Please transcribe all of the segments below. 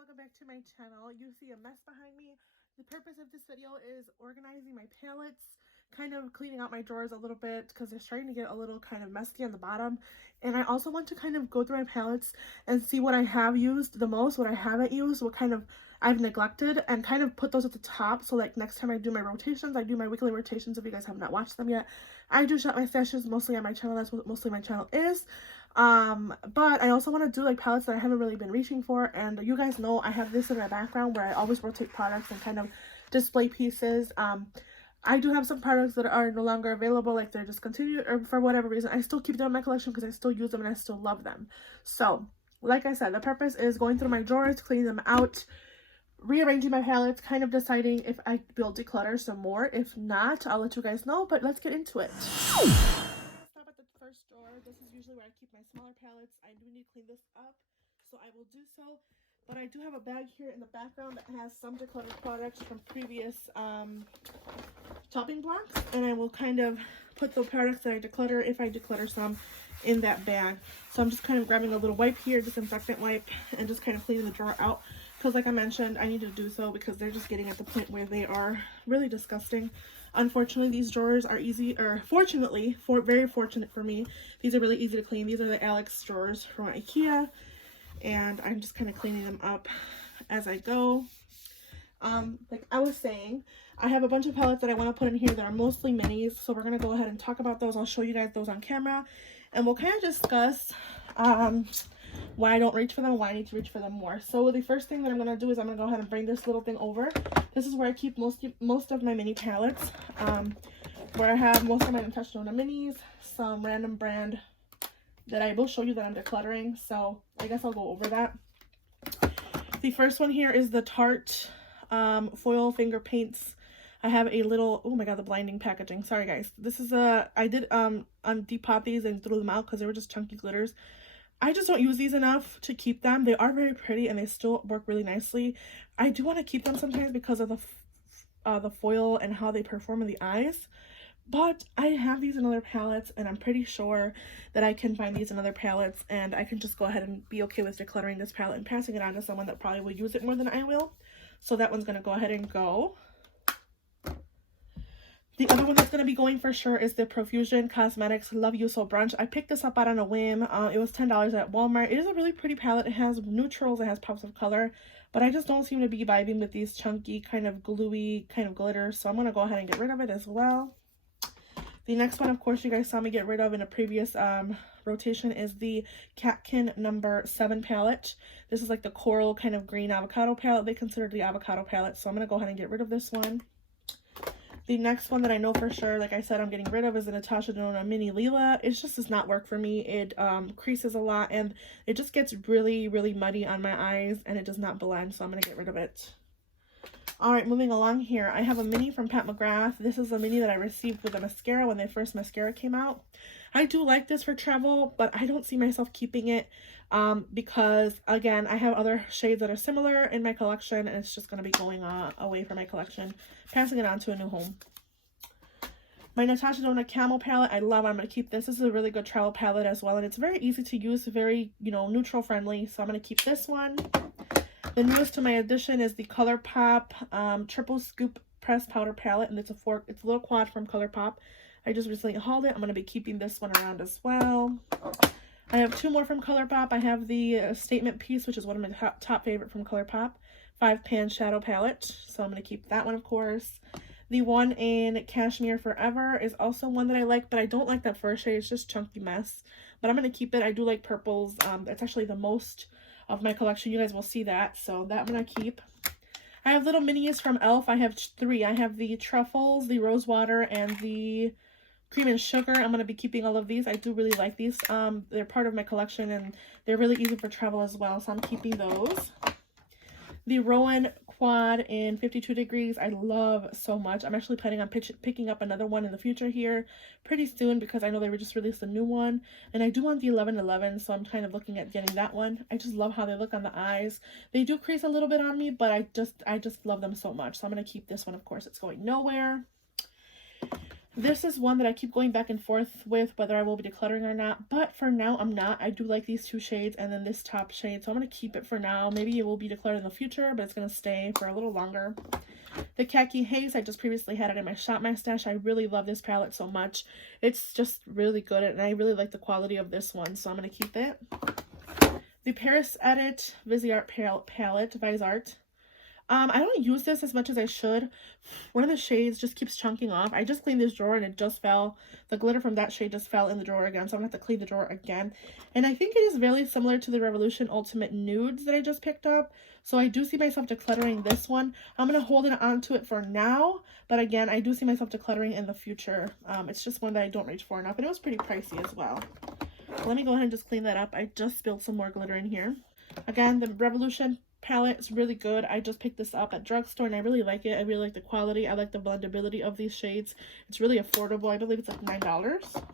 welcome back to my channel. You see a mess behind me. The purpose of this video is organizing my palettes, kind of cleaning out my drawers a little bit because they're starting to get a little kind of messy on the bottom. And I also want to kind of go through my palettes and see what I have used the most, what I haven't used, what kind of I've neglected, and kind of put those at the top. So like next time I do my rotations, I do my weekly rotations. If you guys have not watched them yet, I do shop my stashes mostly on my channel. That's what mostly my channel is. But I also want to do like palettes that I haven't really been reaching for, and you guys know I have this in my background where I always rotate products and kind of display pieces. I do have some products that are no longer available, like they're discontinued or for whatever reason. I still keep them in my collection because I still use them and I still love them. So like I said, the purpose is going through my drawers, cleaning them out, rearranging my palettes, kind of deciding if I will declutter some more. If not, I'll let you guys know, but let's get into it. Stop at the first drawer. This is usually where I keep my smaller palettes. I do need to clean this up, so I will do so. But I do have a bag here in the background that has some decluttered products from previous chopping blocks, and I will kind of put the products that I declutter, if I declutter some, in that bag. So I'm just kind of grabbing a little wipe here, disinfectant wipe, and just kind of cleaning the drawer out, because like I mentioned, I need to do so because they're just getting at the point where they are really disgusting. Unfortunately, these drawers are easy, or fortunately, very fortunate for me, these are really easy to clean. These are the Alex drawers from IKEA, and I'm just kind of cleaning them up as I go. Like I was saying, I have a bunch of palettes that I want to put in here that are mostly minis, so we're going to go ahead and talk about those. I'll show you guys those on camera, and we'll kind of discuss why I don't reach for them, why I need to reach for them more. So the first thing that I'm going to do is I'm going to go ahead and bring this little thing over. This is where I keep most of my mini palettes, where I have most of my Natasha Denona minis, some random brand that I will show you that I'm decluttering, so I guess I'll go over that. The first one here is the Tarte foil finger paints. I have a little, oh my god, the blinding packaging, sorry guys. This is I did depot these and threw them out because they were just chunky glitters. I just don't use these enough to keep them. They are very pretty and they still work really nicely. I do want to keep them sometimes because of the foil and how they perform in the eyes. But I have these in other palettes, and I'm pretty sure that I can find these in other palettes, and I can just go ahead and be okay with decluttering this palette and passing it on to someone that probably will use it more than I will. So that one's going to go ahead and go. The other one that's going to be going for sure is the Profusion Cosmetics Love You So Brunch. I picked this up out on a whim. It was $10 at Walmart. It is a really pretty palette. It has neutrals, it has pops of color, but I just don't seem to be vibing with these chunky, kind of gluey kind of glitters, so I'm going to go ahead and get rid of it as well. The next one, of course, you guys saw me get rid of in a previous rotation is the Catkin number 7 palette. This is like the coral kind of green avocado palette. They consider it the avocado palette, so I'm going to go ahead and get rid of this one. The next one that I know for sure, like I said, I'm getting rid of is the Natasha Denona Mini Lila. It just does not work for me. It creases a lot, and it just gets really, really muddy on my eyes, and it does not blend, so I'm going to get rid of it. Alright, moving along here, I have a mini from Pat McGrath. This is a mini that I received with a mascara when the first mascara came out. I do like this for travel, but I don't see myself keeping it because, again, I have other shades that are similar in my collection, and it's just going to be going away from my collection, passing it on to a new home. My Natasha Denona Camel palette, I love. I'm going to keep this. This is a really good travel palette as well, and it's very easy to use, very, neutral friendly, so I'm going to keep this one. The newest to my addition is the ColourPop Triple Scoop Pressed Powder Palette, and it's a little quad from ColourPop. I just recently hauled it. I'm going to be keeping this one around as well. I have 2 more from ColourPop. I have the Statement Piece, which is one of my top favorite from ColourPop, 5-pan shadow palette, so I'm going to keep that one, of course. The one in Cashmere Forever is also one that I like, but I don't like that first shade. It's just chunky mess, but I'm going to keep it. I do like purples. That's actually the most of my collection. You guys will see that, so that one I keep. I have little minis from e.l.f. I have 3. I have the Truffles, the Rose Water, and the Cream and Sugar. I'm going to be keeping all of these. I do really like these. They're part of my collection, and they're really easy for travel as well, so I'm keeping those. The Rowan Quad in 52 Degrees, I love so much. I'm actually planning on picking up another one in the future here pretty soon because I know they just released a new one. And I do want the 1111, so I'm kind of looking at getting that one. I just love how they look on the eyes. They do crease a little bit on me, but I just love them so much. So I'm going to keep this one, of course. It's going nowhere. This is one that I keep going back and forth with whether I will be decluttering or not, but for now I'm not. I do like these two shades and then this top shade, so I'm going to keep it for now. Maybe it will be decluttered in the future, but it's going to stay for a little longer. The Khaki Haze, I just previously had it in my Shop My Stash. I really love this palette so much. It's just really good, and I really like the quality of this one, so I'm going to keep it. The Paris Edit Viseart palette, Viseart. I don't use this as much as I should. One of the shades just keeps chunking off. I just cleaned this drawer and it just fell. The glitter from that shade just fell in the drawer again, so I'm going to have to clean the drawer again. And I think it is very similar to the Revolution Ultimate Nudes that I just picked up. So I do see myself decluttering this one. I'm going to hold it onto it for now. But again, I do see myself decluttering in the future. It's just one that I don't reach for enough. And it was pretty pricey as well. So let me go ahead and just clean that up. I just spilled some more glitter in here. Again, the Revolution palette is really good. I just picked this up at drugstore and I really like it. I really like the quality. I like the blendability of these shades. It's really affordable. I believe it's like $9.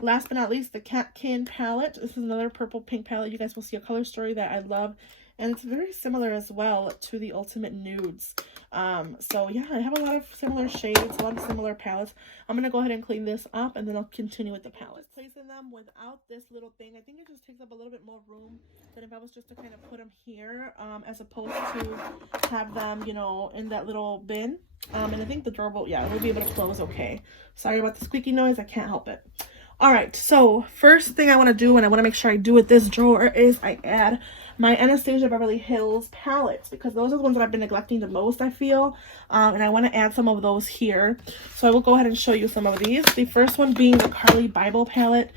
Last but not least, the Catkin palette. This is another purple pink palette. You guys will see a color story that I love, and it's very similar as well to the Ultimate Nudes. So yeah, I have a lot of similar shades, a lot of similar palettes. I'm gonna go ahead and clean this up and then I'll continue with the palettes. Placing them without this little thing, I think it just takes up a little bit more room than if I was just to kind of put them here, as opposed to have them, you know, in that little bin. And I think the drawer will, yeah, we'll be able to close okay. Sorry about the squeaky noise, I can't help it. All right, so first thing I want to do, and I want to make sure I do with this drawer, is I add my Anastasia Beverly Hills palettes, because those are the ones that I've been neglecting the most, I feel. And I want to add some of those here. So I will go ahead and show you some of these. The first one being the Carly Bible palette.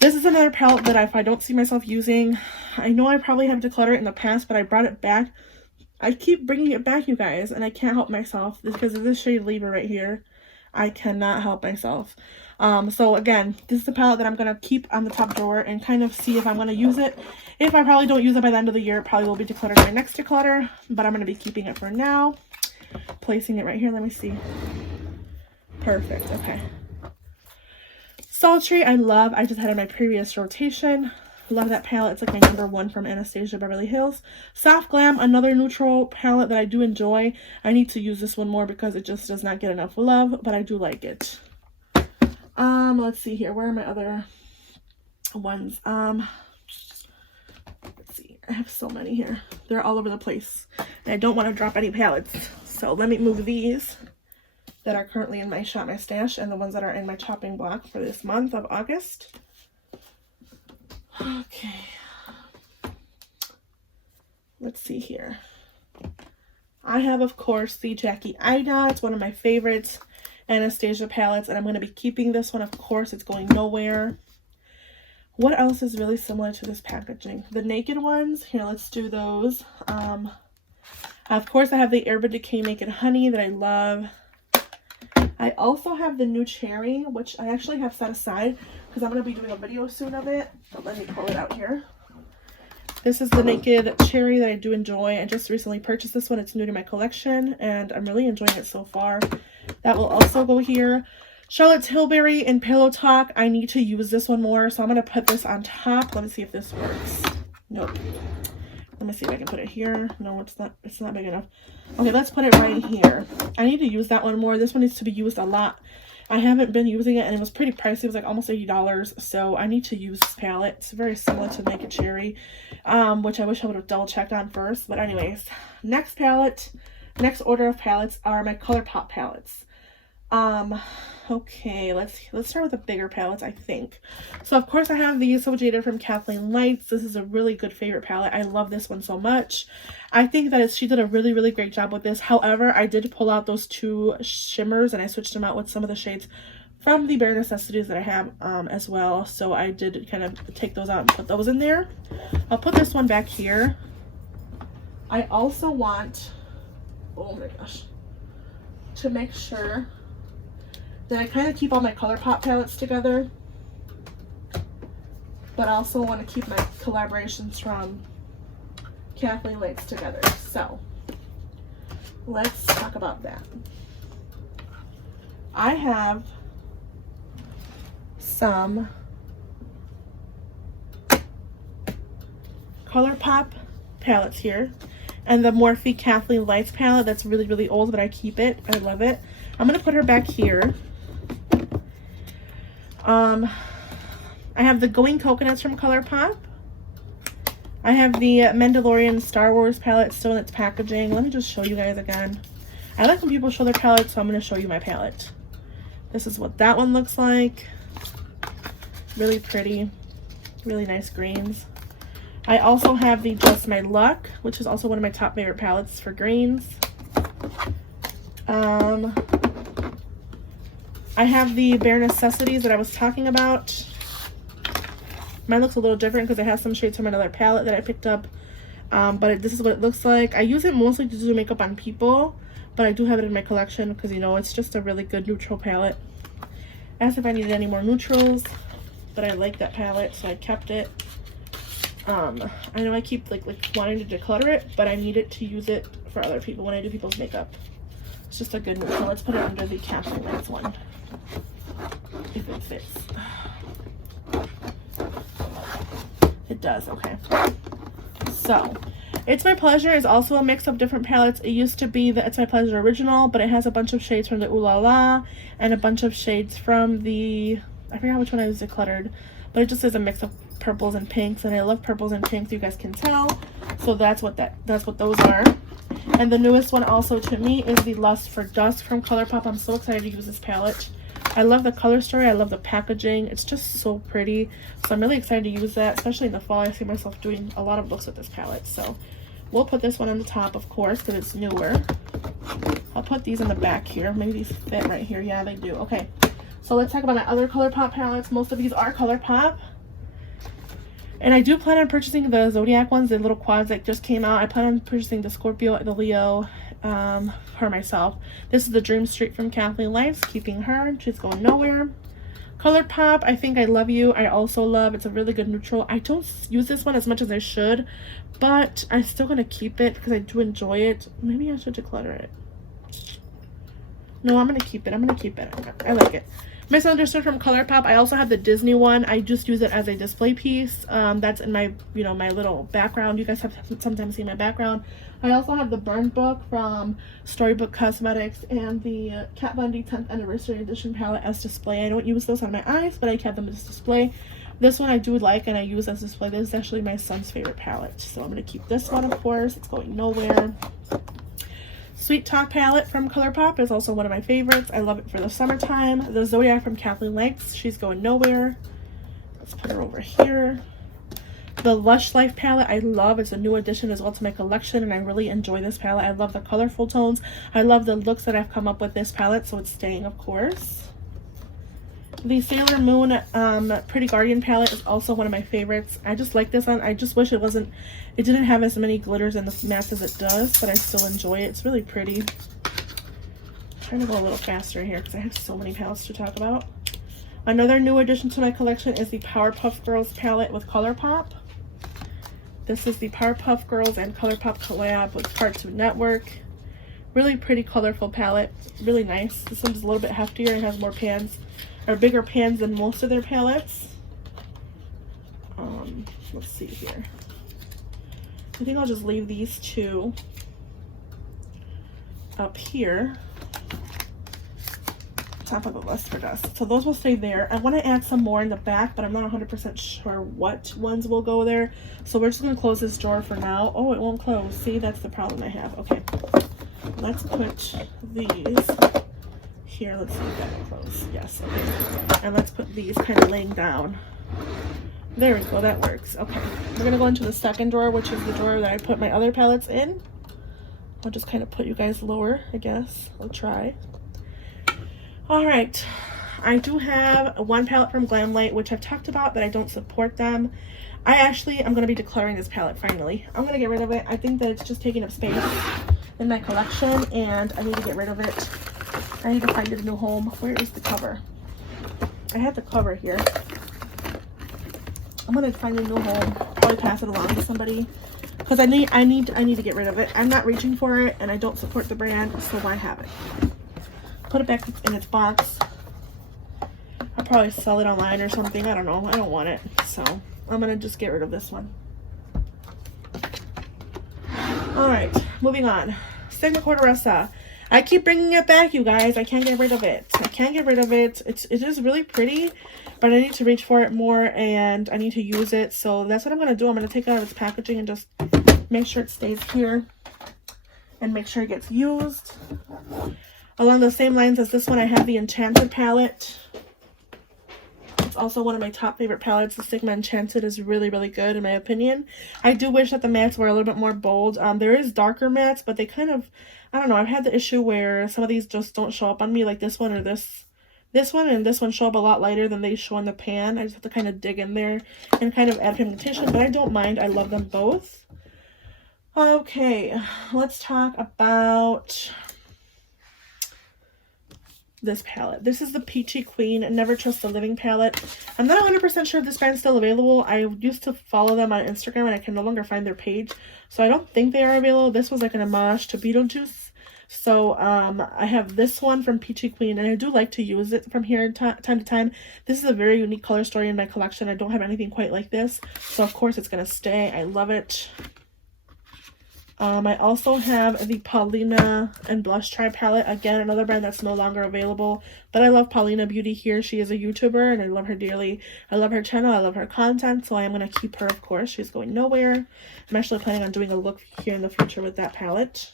This is another palette that if I don't see myself using, I know I probably have decluttered it in the past, but I brought it back. I keep bringing it back, you guys, and I can't help myself. This because of this shade Libra right here. I cannot help myself. So again, this is the palette that I'm going to keep on the top drawer and kind of see if I'm going to use it. If I probably don't use it by the end of the year, it probably will be decluttered my next declutter, but I'm going to be keeping it for now. Placing it right here. Let me see. Perfect. Okay. Sultry, I love. I just had it in my previous rotation. Love that palette. It's like my number one from Anastasia Beverly Hills. Soft Glam, another neutral palette that I do enjoy. I need to use this one more because it just does not get enough love, but I do like it. Let's see here. Where are my other ones? Let's see. I have so many here. They're all over the place. And I don't want to drop any palettes. So let me move these that are currently in my Shop My Stash and the ones that are in my chopping block for this month of August. Okay. Let's see here. I have, of course, the Jackie Ida. It's one of my favorites Anastasia palettes, and I'm going to be keeping this one. Of course, it's going nowhere. What else is really similar to this packaging? The Naked ones. Here, let's do those. Of course, I have the Urban Decay Naked Honey that I love. I also have the new Cherry, which I actually have set aside because I'm going to be doing a video soon of it. But let me pull it out here. This is the Naked Cherry that I do enjoy. I just recently purchased this one. It's new to my collection, and I'm really enjoying it so far. That will also go here. Charlotte Tilbury and Pillow Talk. I need to use this one more, so I'm going to put this on top. Let me see if this works. Nope. Let me see if I can put it here. No, it's not big enough. Okay, let's put it right here. I need to use that one more. This one needs to be used a lot. I haven't been using it, and it was pretty pricey. It was like almost $80, so I need to use this palette. It's very similar to Naked Cherry, which I wish I would have double checked on first. But anyways, next order of palettes are my ColourPop palettes. Okay, let's start with the bigger palettes, I think. So of course I have the So Jaded from Kathleen Lights. This is a really good favorite palette. I love this one so much. I think that she did a really, really great job with this. However, I did pull out those two shimmers and I switched them out with some of the shades from the Bare Necessities that I have as well. So I did kind of take those out and put those in there. I'll put this one back here. I also want, oh my gosh, to make sure that I kind of keep all my ColourPop palettes together, but I also want to keep my collaborations from Kathleen Lights together. So let's talk about that. I have some ColourPop palettes here, and the Morphe Kathleen Lights palette that's really, really old, but I keep it. I love it. I'm going to put her back here. I have the Going Coconuts from ColourPop. I have the Mandalorian Star Wars palette still in its packaging. Let me just show you guys again. I like when people show their palettes, so I'm going to show you my palette. This is what that one looks like. Really pretty. Really nice greens. I also have the Just My Luck, which is also one of my top favorite palettes for greens. I have the Bare Necessities that I was talking about. Mine looks a little different because it has some shades from another palette that I picked up. But this is what it looks like. I use it mostly to do makeup on people, but I do have it in my collection because, you know, it's just a really good neutral palette. Asked if I needed any more neutrals, but I like that palette, so I kept it. I know I keep like wanting to declutter it, but I need it to use it for other people when I do people's makeup. It's just a good neutral. Let's put it under the Capsule Lights one, if it fits. It does, okay. So, It's My Pleasure is also a mix of different palettes. It used to be the It's My Pleasure original, but it has a bunch of shades from the Ooh La La and a bunch of shades from the, I forgot which one I was decluttered, but it just is a mix of purples and pinks, and I love purples and pinks, you guys can tell. So that's what those are. And the newest one also to me is the Lust for Dusk from ColourPop. I'm so excited to use this palette. I love the color story. I love the packaging. It's just so pretty. So I'm really excited to use that, especially in the fall. I see myself doing a lot of looks with this palette. So we'll put this one on the top, of course, because it's newer. I'll put these in the back here. Maybe these fit right here. Yeah, they do. Okay. So let's talk about my other ColourPop palettes. Most of these are ColourPop. And I do plan on purchasing the Zodiac ones, the little quads that just came out. I plan on purchasing the Scorpio, the Leo, for myself. This is the Dream Street from Kathleen Lights, keeping her. She's going nowhere. ColourPop, I Think I Love You, I also love. It's a really good neutral. I don't use this one as much as I should, but I'm still going to keep it because I do enjoy it. Maybe I should declutter it. No, I'm going to keep it. I'm going to keep it. I like it. Misunderstood from ColourPop. I also have the Disney one. I just use it as a display piece. That's in my, my little background. You guys have sometimes seen my background. I also have the Burn Book from Storybook Cosmetics and the Kat Von D 10th Anniversary Edition palette as display. I don't use those on my eyes, but I kept them as display. This one I do like and I use as display. This is actually my son's favorite palette. So I'm going to keep this one, of course. It's going nowhere. Sweet Talk palette from ColourPop is also one of my favorites. I love it for the summertime. The Zodiac from Kathleen Lights, she's going nowhere. Let's put her over here. The Lush Life palette I love. It's a new addition as well to my collection, and I really enjoy this palette. I love the colorful tones. I love the looks that I've come up with this palette, so it's staying, of course. The Sailor Moon Pretty Guardian palette is also one of my favorites. I just like this one. I just wish it didn't have as many glitters in the matte as it does, but I still enjoy it. It's really pretty. I'm trying to go a little faster here because I have so many palettes to talk about. Another new addition to my collection is the Powerpuff Girls palette with ColourPop. This is the Powerpuff Girls and ColourPop collab with Cartoon Network. Really pretty, colorful palette. Really nice. This one's a little bit heftier and has more pans, or bigger pans than most of their palettes. Let's see here. I think I'll just leave these two up here, top of the Lust for Dusk. So those will stay there. I want to add some more in the back, but I'm not 100% sure what ones will go there. So we're just going to close this drawer for now. Oh, it won't close. See, that's the problem I have. Okay, let's put these here. Let's see if that will close. Yes, okay. And let's put these kind of laying down. There we go, that works. Okay, we're gonna go into the second drawer, which is the drawer that I put my other palettes in. I'll just kind of put you guys lower, I guess. I'll try. All right, I do have one palette from Glamlight, which I've talked about that I don't support them. I'm gonna be decluttering this palette finally. I'm gonna get rid of it. I think that it's just taking up space in my collection, and I need to get rid of it. I need to find it a new home. Where is the cover? I had the cover here. I'm gonna find a new home. Probably pass it along to somebody because I need to get rid of it. I'm not reaching for it, and I don't support the brand, so why have it? Put it back in its box. I'll probably sell it online or something. I don't know. I don't want it, so I'm gonna just get rid of this one. All right, moving on. Stigma Corderessa. I keep bringing it back, you guys. I can't get rid of it. I can't get rid of it. It is really pretty, but I need to reach for it more, and I need to use it. So that's what I'm going to do. I'm going to take it out of its packaging and just make sure it stays here and make sure it gets used. Along the same lines as this one, I have the Enchanted palette. It's also one of my top favorite palettes. The Sigma Enchanted is really, really good in my opinion. I do wish that the mattes were a little bit more bold. There is darker mattes, but they kind of, I don't know, I've had the issue where some of these just don't show up on me, like this one or this one and this one show up a lot lighter than they show in the pan. I just have to kind of dig in there and kind of add pigmentation, but I don't mind. I love them both. Okay, let's talk about this palette. This is the Peachy Queen Never Trust the Living palette. I'm not 100% sure if this brand's still available. I used to follow them on Instagram and I can no longer find their page, so I don't think they are available. This was like an homage to Beetlejuice. So I have this one from Peachy Queen, and I do like to use it from here time to time. This is a very unique color story in my collection. I don't have anything quite like this, so of course it's gonna stay. I love it. I also have the Paulina and Blush Tribe palette. Again, another brand that's no longer available. But I love Paulina Beauty here. She is a YouTuber and I love her dearly. I love her channel. I love her content. So I am going to keep her, of course. She's going nowhere. I'm actually planning on doing a look here in the future with that palette.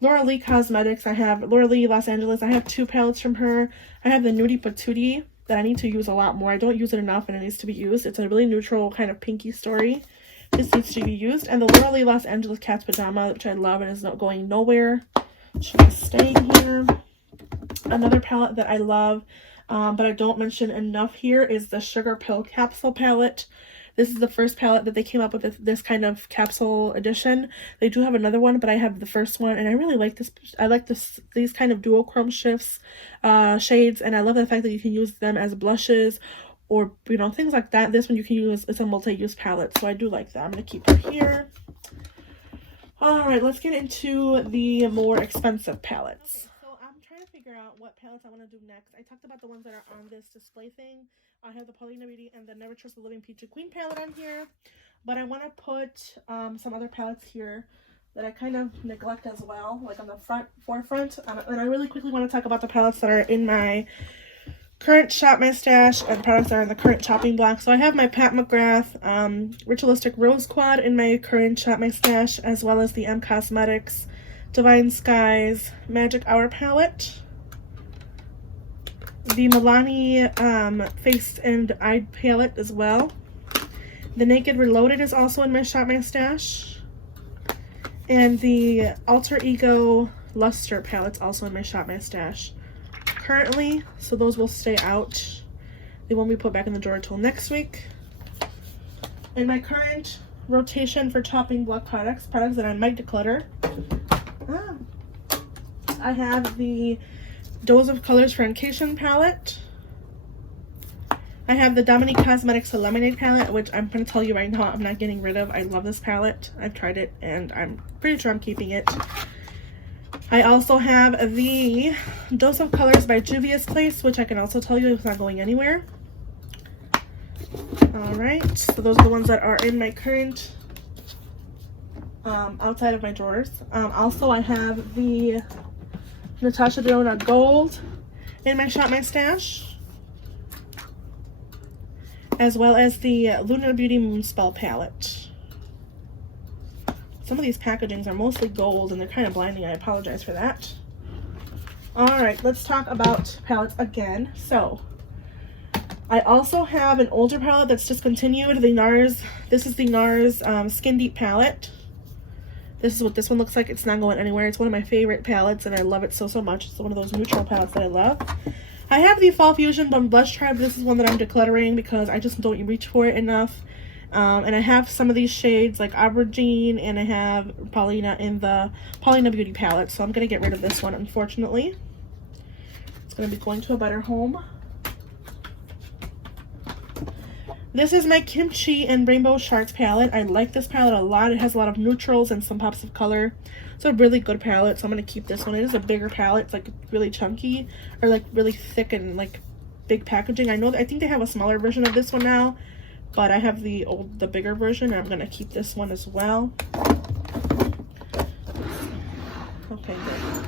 Laura Lee Cosmetics. I have Laura Lee Los Angeles. I have two palettes from her. I have the Nudie Patootie that I need to use a lot more. I don't use it enough and it needs to be used. It's a really neutral kind of pinky story. This needs to be used. And the Laura Lee Los Angeles Cat's Pajama, which I love and is not going nowhere. Should be staying here. Another palette that I love, but I don't mention enough here, is the Sugar Pill Capsule palette. This is the first palette that they came up with, this kind of capsule edition. They do have another one, but I have the first one, and I really like this. I like these kind of duochrome shifts, shades, and I love the fact that you can use them as blushes or, you know, things like that. This one you can use, it's a multi-use palette, so I do like that. I'm going to keep it here. Alright, let's get into the more expensive palettes. Okay, so I'm trying to figure out what palettes I want to do next. I talked about the ones that are on this display thing. I have the Paulina Beauty and the Never Trust the Living Peachy Queen palette on here. But I want to put some other palettes here that I kind of neglect as well, like on the forefront. And I really quickly want to talk about the palettes that are in my current Shop My Stash and products that are in the current chopping block. So I have my Pat McGrath Ritualistic Rose Quad in my current Shop My Stash, as well as the M Cosmetics Divine Skies Magic Hour palette. The Milani Face and Eye palette as well. The Naked Reloaded is also in my Shop My Stash. And the Alter Ego Luster palette's also in my Shop My Stash currently, so those will stay out. They won't be put back in the drawer until next week. In my current rotation for chopping block products that I might declutter, I have the Dose of Colors Francation palette. I have the Dominique Cosmetics Lemonade palette, which I'm going to tell you right now I'm not getting rid of. I love this palette. I've tried it and I'm pretty sure I'm keeping it. I also have the Dose of Colors by Juvia's Place, which I can also tell you it's not going anywhere. Alright, so those are the ones that are in my current, outside of my drawers. Also, I have the Natasha Denona Gold in my Shop My Stash, as well as the Luna Beauty Moonspell palette. Some of these packagings are mostly gold and they're kind of blinding. I apologize for that. Alright, let's talk about palettes again. So, I also have an older palette that's discontinued. The NARS, this is the NARS Skin Deep palette. This is what this one looks like. It's not going anywhere. It's one of my favorite palettes and I love it so much. It's one of those neutral palettes that I love. I have the Fall Fusion by Blush Tribe. This is one that I'm decluttering because I just don't reach for it enough. And I have some of these shades like Aubergine, and I have Paulina in the Paulina Beauty palette. So I'm going to get rid of this one, unfortunately. It's going to be going to a better home. This is my Kimchi and Rainbow Sharks palette. I like this palette a lot. It has a lot of neutrals and some pops of color. It's a really good palette, so I'm going to keep this one. It is a bigger palette. It's like really chunky, or like really thick and like big packaging. I think they have a smaller version of this one now. But I have the bigger version, and I'm going to keep this one as well. Okay, good.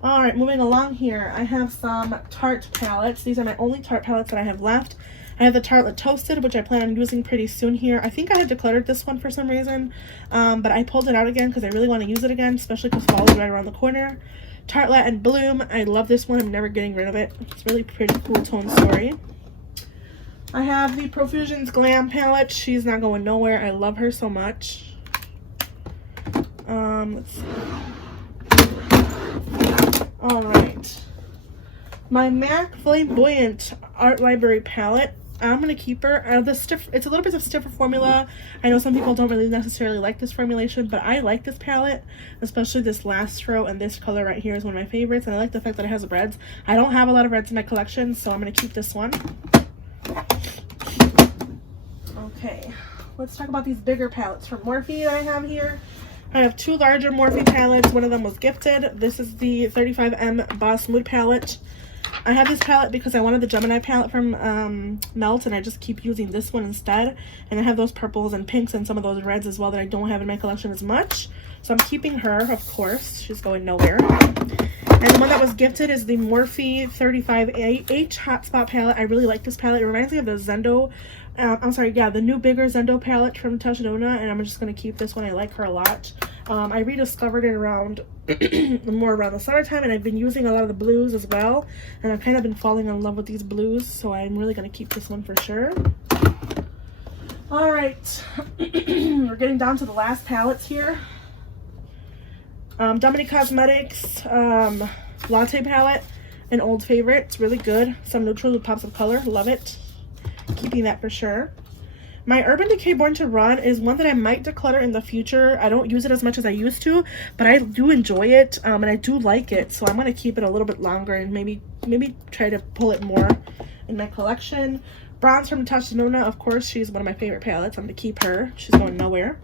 All right, moving along here, I have some Tarte palettes. These are my only Tarte palettes that I have left. I have the Tartelette Toasted, which I plan on using pretty soon here. I think I had decluttered this one for some reason, but I pulled it out again because I really want to use it again, especially because fall is right around the corner. Tartelette and Bloom, I love this one. I'm never getting rid of it. It's really pretty cool tone story. I have the Profusion's Glam palette. She's not going nowhere. I love her so much. Let's see. All right. My MAC Flamboyant Art Library palette. I'm going to keep her. It's a little bit of stiffer formula. I know some people don't really necessarily like this formulation, but I like this palette, especially this last row, and this color right here is one of my favorites, and I like the fact that it has reds. I don't have a lot of reds in my collection, so I'm going to keep this one. Okay, let's talk about these bigger palettes from Morphe that I have here. I have two larger Morphe palettes. One of them was gifted. This is the 35M Boss Mood palette. I have this palette because I wanted the Gemini palette from Melt, and I just keep using this one instead. And I have those purples and pinks and some of those reds as well that I don't have in my collection as much. So I'm keeping her, of course. She's going nowhere. And the one that was gifted is the Morphe 35H Hotspot palette. I really like this palette. It reminds me of the Zendo, the new bigger Zendo palette from Tashadona, and I'm just going to keep this one. I like her a lot. I rediscovered it around more around the summertime, and I've been using a lot of the blues as well, and I've kind of been falling in love with these blues, so I'm really going to keep this one for sure. All right, we're getting down to the last palettes here. Dominique Cosmetics Latte palette, an old favorite. It's really good. Some neutrals with pops of color. Love it. Keeping that for sure. My Urban Decay Born to Run is one that I might declutter in the future. I don't use it as much as I used to, but I do enjoy it, and I do like it, so I'm going to keep it a little bit longer and maybe try to pull it more in my collection. Bronze from Natasha Denona, of course, she's one of my favorite palettes. I'm going to keep her. She's going nowhere.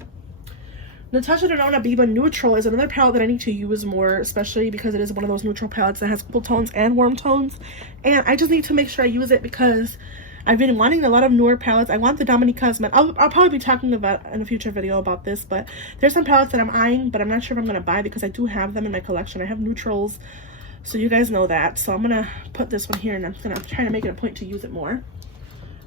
Natasha Denona Biba Neutral is another palette that I need to use more, especially because it is one of those neutral palettes that has cool tones and warm tones, and I just need to make sure I use it because I've been wanting a lot of newer palettes. I want the Dominique Cosmetics. I'll probably be talking about in a future video about this, but there's some palettes that I'm eyeing, but I'm not sure if I'm going to buy because I do have them in my collection. I have neutrals, so you guys know that. So I'm going to put this one here, and I'm going to try to make it a point to use it more.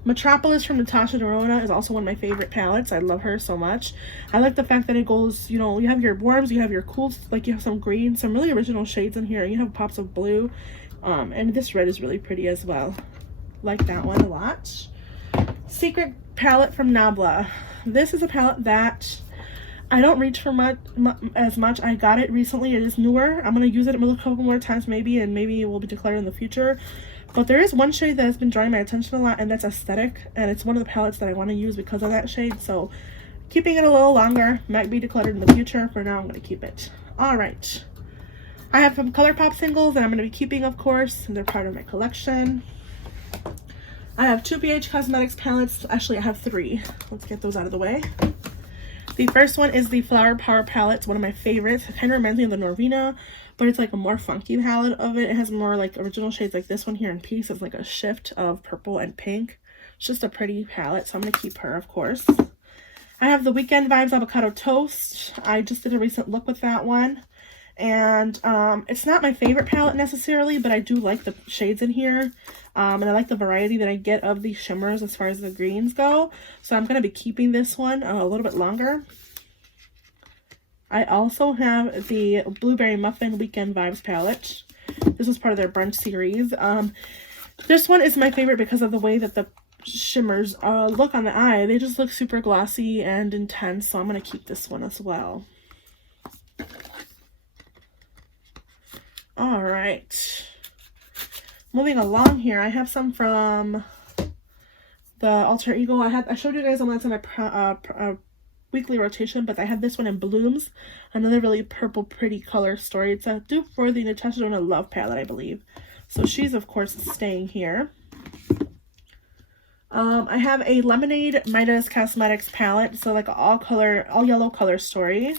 Metropolis from Natasha Denona is also one of my favorite palettes. I love her so much. I like the fact that it goes, you know, you have your warms, you have your cools, like you have some green, some really original shades in here. You have pops of blue, and this red is really pretty as well. Like that one a lot. Secret palette from Nabla. This is a palette that I don't reach for as much. I got it recently. It is newer. I'm going to use it a couple more times maybe, and maybe it will be declared in the future. But there is one shade that has been drawing my attention a lot, and that's Aesthetic. And it's one of the palettes that I want to use because of that shade. So keeping it a little longer. Might be decluttered in the future. For now, I'm going to keep it. Alright. I have some ColourPop singles that I'm going to be keeping, of course. And they're part of my collection. I have two BH Cosmetics palettes. Actually, I have three. Let's get those out of the way. The first one is the Flower Power palette. It's one of my favorites. It kind of reminds me of the Norvina, but it's like a more funky palette of it. It has more like original shades like this one here in Peace. It's like a shift of purple and pink. It's just a pretty palette, so I'm going to keep her, of course. I have the Weekend Vibes Avocado Toast. I just did a recent look with that one. And it's not my favorite palette necessarily, but I do like the shades in here. And I like the variety that I get of these shimmers as far as the greens go. So I'm going to be keeping this one a little bit longer. I also have the Blueberry Muffin Weekend Vibes palette. This is part of their brunch series. This one is my favorite because of the way that the shimmers look on the eye. They just look super glossy and intense, so I'm going to keep this one as well. All right, moving along here, I have some from the Alter Ego. I showed you guys on last time my weekly rotation, but I have this one in Blooms, another really purple pretty color story. It's a dupe for the Natasha Denona Love palette, I believe. So she's of course staying here. I have a Lemonade Midas Cosmetics palette, so like all yellow color story.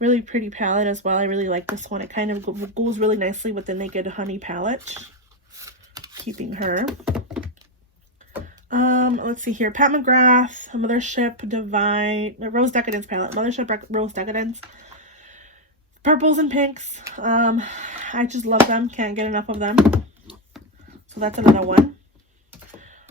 Really pretty palette as well. I really like this one. It kind of goes really nicely with the Naked Honey palette. Keeping her. Let's see here. Pat McGrath, Mothership Divine, Rose Decadence palette. Mothership Rose Decadence. Purples and pinks. I just love them. Can't get enough of them. So that's another one.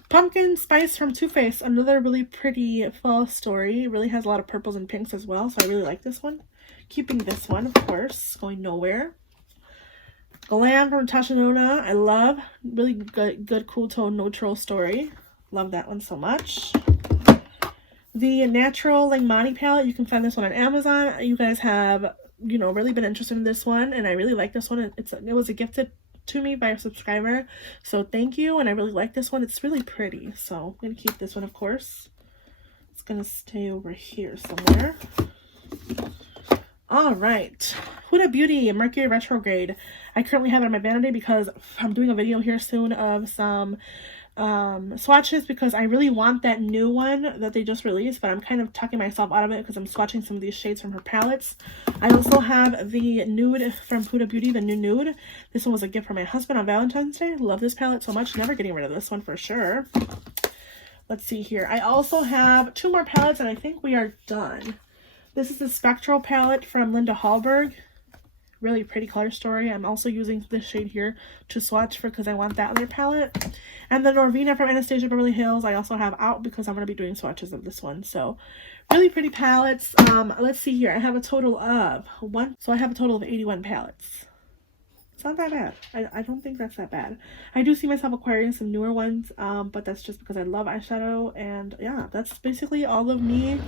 Pumpkin Spice from Too Faced. Another really pretty fall story. It really has a lot of purples and pinks as well. So I really like this one. Keeping this one, of course. Going nowhere. Glam from Tasha Nona. I love. Really good cool tone neutral story. Love that one so much. The Natural Langmani palette. You can find this one on Amazon. You guys have, you know, really been interested in this one, and I really like this one. It was a gifted to me by a subscriber, so thank you. And I really like this one. It's really pretty, so I'm gonna keep this one, of course. It's gonna stay over here somewhere. All right, Huda Beauty Mercury Retrograde. I currently have it on my vanity because I'm doing a video here soon of some swatches, because I really want that new one that they just released, but I'm kind of tucking myself out of it because I'm swatching some of these shades from her palettes. I also have the nude from Huda Beauty, the new nude. This one was a gift from my husband on Valentine's Day. Love this palette so much. Never getting rid of this one for sure. Let's see here. I also have 2 more palettes and I think we are done. This is the Spectral palette from Linda Hallberg. Really pretty color story. I'm also using this shade here to swatch for because I want that other palette. And the Norvina from Anastasia Beverly Hills I also have out because I'm going to be doing swatches of this one. So really pretty palettes. Let's see here. I have a total of so I have a total of 81 palettes. It's not that bad. I don't think that's that bad. I do see myself acquiring some newer ones, but that's just because I love eyeshadow. And yeah, that's basically all of me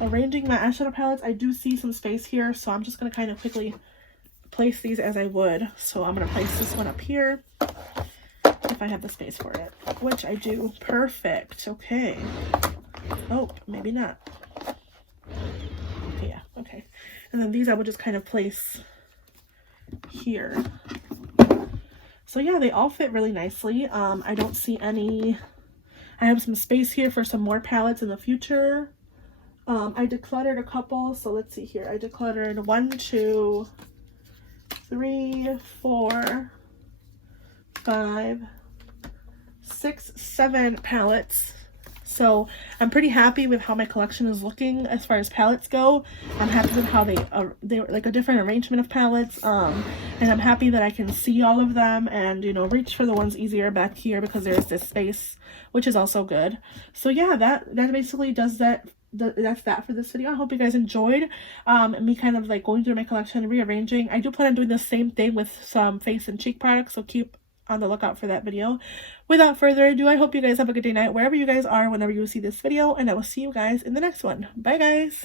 arranging my eyeshadow palettes. I do see some space here, so I'm just going to kind of quickly place these as I would. So I'm going to place this one up here if I have the space for it, which I do. Perfect. Okay. Oh, maybe not. Okay, yeah, okay. And then these I would just kind of place here. So yeah, they all fit really nicely. I don't see any. I have some space here for some more palettes in the future. I decluttered a couple, so let's see here. I decluttered 1, 2, 3, 4, 5, 6, 7 palettes. So I'm pretty happy with how my collection is looking as far as palettes go. I'm happy with how they're like a different arrangement of palettes. And I'm happy that I can see all of them and, you know, reach for the ones easier back here because there's this space, which is also good. So yeah, that basically does that. That's that for this video. I hope you guys enjoyed me kind of like going through my collection and rearranging. I do plan on doing the same thing with some face and cheek products, so keep on the lookout for that video. Without further ado, I hope you guys have a good day, night, wherever you guys are, whenever you see this video, and I will see you guys in the next one. Bye guys.